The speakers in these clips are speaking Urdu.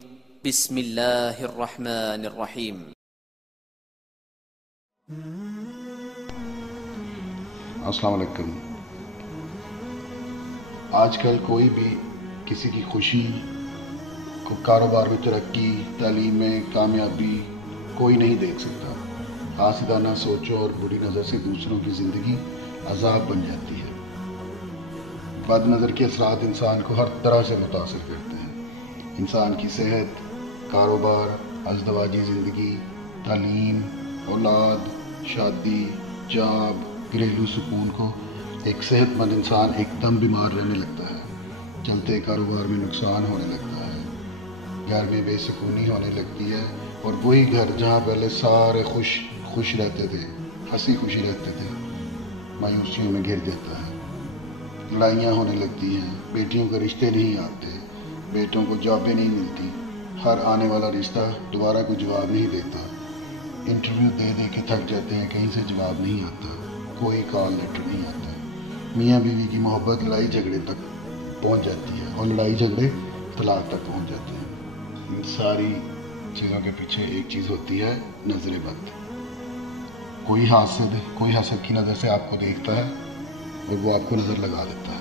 بسم اللہ الرحمن الرحیم۔ السلام علیکم۔ آج کل کوئی بھی کسی کی خوشی کو، کاروبار میں ترقی، تعلیم میں کامیابی کوئی نہیں دیکھ سکتا۔ حاسدانہ سوچوں اور بری نظر سے دوسروں کی زندگی عذاب بن جاتی ہے۔ بد نظر کے اثرات انسان کو ہر طرح سے متاثر کرتے ہیں۔ انسان کی صحت، کاروبار، ازدواجی زندگی، تعلیم، اولاد، شادی، جاب، گھریلو سکون کو ایک صحت مند انسان ایک دم بیمار رہنے لگتا ہے۔ چلتے کاروبار میں نقصان ہونے لگتا ہے، گھر میں بے سکونی ہونے لگتی ہے، اور وہی گھر جہاں پہلے سارے خوش رہتے تھے، ہنسی خوشی رہتے تھے، مایوسیوں میں گر جاتا ہے۔ لڑائیاں ہونے لگتی ہیں، بیٹیوں کے رشتے نہیں آتے، بیٹوں کو جابیں نہیں ملتی، ہر آنے والا رشتہ دوبارہ کوئی جواب نہیں دیتا، انٹرویو دے دے کے تھک جاتے ہیں، کہیں سے جواب نہیں آتا، کوئی کال لیٹر نہیں آتا۔ میاں بیوی کی محبت لڑائی جھگڑے تک پہنچ جاتی ہے، اور لڑائی جھگڑے طلاق تک پہنچ جاتے ہیں۔ ان ساری چیزوں کے پیچھے ایک چیز ہوتی ہے، نظر بد۔ کوئی حاسد کی نظر سے آپ کو دیکھتا ہے اور وہ آپ کو نظر لگا دیتا ہے۔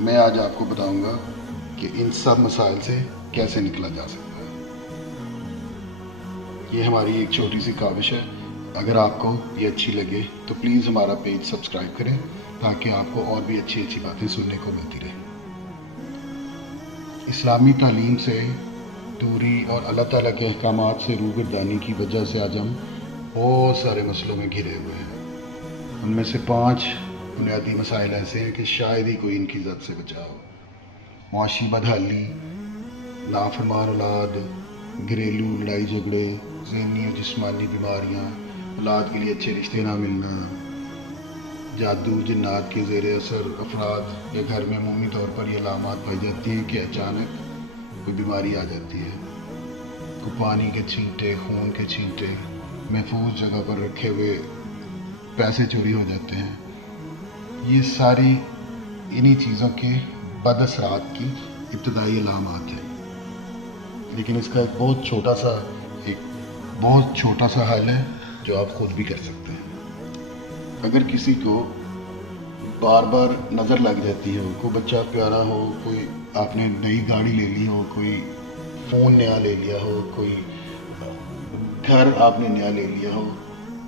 میں آج آپ کو بتاؤں گا کہ ان سب مسائل سے کیسے نکلا جا سکتا ہے۔ یہ ہماری ایک چھوٹی سی کاوش ہے۔ اگر آپ کو یہ اچھی لگے تو پلیز ہمارا پیج سبسکرائب کریں، تاکہ آپ کو اور بھی اچھی باتیں سننے کو ملتی رہیں۔ اسلامی تعلیم سے دوری اور اللہ تعالیٰ کے احکامات سے روگردانی کی وجہ سے آج ہم بہت سارے مسئلوں میں گھرے ہوئے ہیں۔ ان میں سے 5 بنیادی مسائل ایسے ہیں کہ شاید ہی کوئی ان کی زد سے بچا ہو۔ معاشی بدحالی، نافرمان اولاد، گھریلو لڑائی جھگڑے، ذہنی اور جسمانی بیماریاں، اولاد کے لیے اچھے رشتے نہ ملنا، جادو جنات کے زیر اثر افراد، یا گھر میں عمومی طور پر یہ علامات پائی جاتی ہیں کہ اچانک کوئی بیماری آ جاتی ہے، کوئی پانی کے چھینٹے، خون کے چھینٹے، محفوظ جگہ پر رکھے ہوئے پیسے چوری ہو جاتے ہیں۔ یہ ساری انہی چیزوں کے بد اثرات کی ابتدائی علامات ہیں، لیکن اس کا ایک بہت چھوٹا سا حل ہے جو آپ خود بھی کر سکتے ہیں۔ اگر کسی کو بار بار نظر لگ جاتی ہو، کوئی بچہ پیارا ہو، کوئی آپ نے نئی گاڑی لے لی ہو، کوئی فون نیا لے لیا ہو، کوئی گھر آپ نے نیا لے لیا ہو،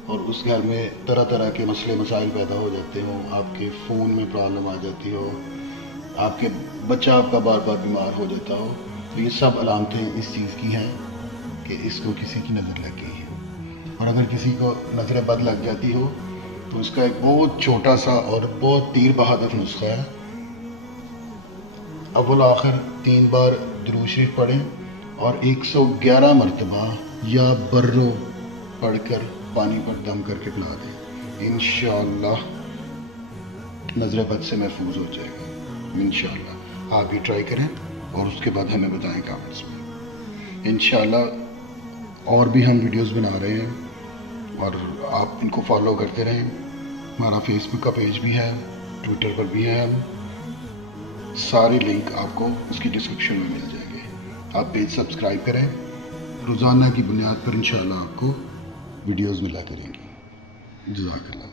اور اس گھر میں طرح طرح کے مسئلے مسائل پیدا ہو جاتے ہوں، آپ کے فون میں پرابلم آ جاتی ہو، آپ کے بچہ آپ کا بار بار بیمار ہو جاتا ہو، تو یہ سب علامتیں اس چیز کی ہیں کہ اس کو کسی کی نظر لگ گئی ہے۔ اور اگر کسی کو نظر بد لگ جاتی ہو تو اس کا ایک بہت چھوٹا سا اور بہت تیر بہادر نسخہ ہے۔ اول آخر 3 بار درود شریف پڑھیں اور 111 مرتبہ یا برو پڑھ کر پانی پر دم کر کے پلا دیں۔ انشاءاللہ نظر بد سے محفوظ ہو جائے گا، انشاءاللہ۔ آپ بھی ٹرائی کریں اور اس کے بعد ہمیں بتائیں کامنٹس میں۔ انشاءاللہ اور بھی ہم ویڈیوز بنا رہے ہیں، اور آپ ان کو فالو کرتے رہیں۔ ہمارا فیس بک کا پیج بھی ہے، ٹویٹر پر بھی ہے، سارے لنک آپ کو اس کی ڈسکرپشن میں مل جائیں گے۔ آپ پیج سبسکرائب کریں، روزانہ کی بنیاد پر انشاءاللہ آپ کو ویڈیوز ملا کریں گی۔ جزاک اللہ۔